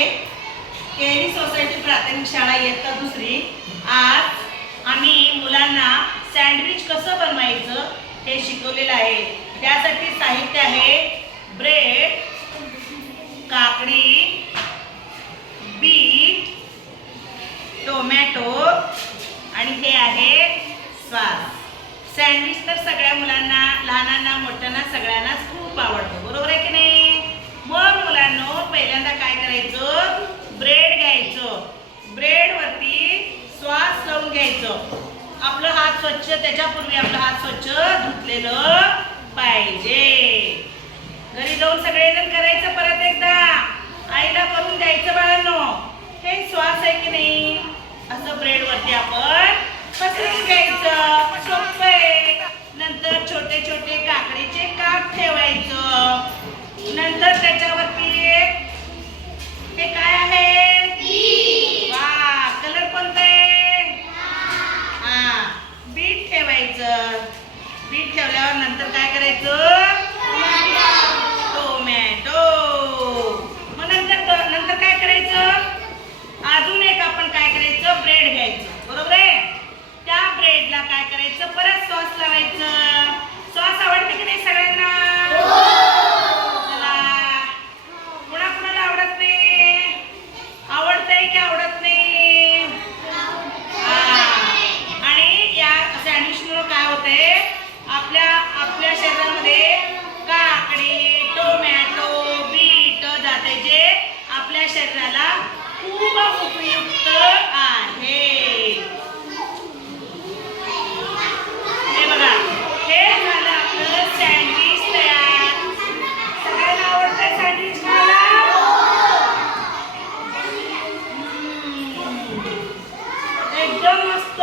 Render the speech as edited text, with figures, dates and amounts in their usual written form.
आहे carry society प्राथमिक शाळा इयत्ता दुसरी। आज आम्ही मुलांना सँडविच कसं बनवायचं हे शिकवलेलं आहे। त्यासाठी साहित्य आहे ब्रेड, काकडी, बीट, टोमॅटो आणि हे आहे सॉस। सँडविच तर सगळ्या मुलांना, लहानांना, मोठ्यांना सगळ्यांनाच खूप आवडतो, बरोबर आहे की नाही? मग मुलांनो, पहिल्यांदा काय करायचं, ब्रेड घ्यायचं, ब्रेड वरती सॉस लावून घ्यायचं। आपलं हात स्वच्छ, त्याच्यापूर्वी आपलं हात स्वच्छ धुतलेलं पाहिजे। घरी जाऊन सगळेजण करायचं, परत एकदा आईला करून द्यायचं बाळांनो। हे सॉस आहे की नाही, असं ब्रेड वरती आपण पसरून घ्यायचं, सोपं आहे। नंतर छोटे छोटे काकडीचे काप ठेवायचं, नंतर त्याच्यावरती हे काय आहे, वा, कलर कोणता आहे, हा, बीट ठेवायचं। बीट ठेवल्यावर नंतर काय करायचं, टोमॅटो। मग नंतर काय करायचं, अजून एक आपण काय करायचं, ब्रेड घ्यायचं, बरोबर आहे? त्या ब्रेडला काय करायचं, परत सॉस लावायचं। सॉस आवडते की नाही सगळ्यांना? चला, कुणाकुणाला आवडत नाही? आवडतंय की आवडत नाही? आणि या सँडविचमुळे काय होतंय, आपल्या शरीरामध्ये काकडी, टोमॅटो, बीट जाते, जे आपल्या शरीराला खूप उपयुक्त आहे। हे बघा, हे झालं आपलं सँडविच तयार। सगळ्यांना आवडतंय सँडविच खायला? एकदम मस्त।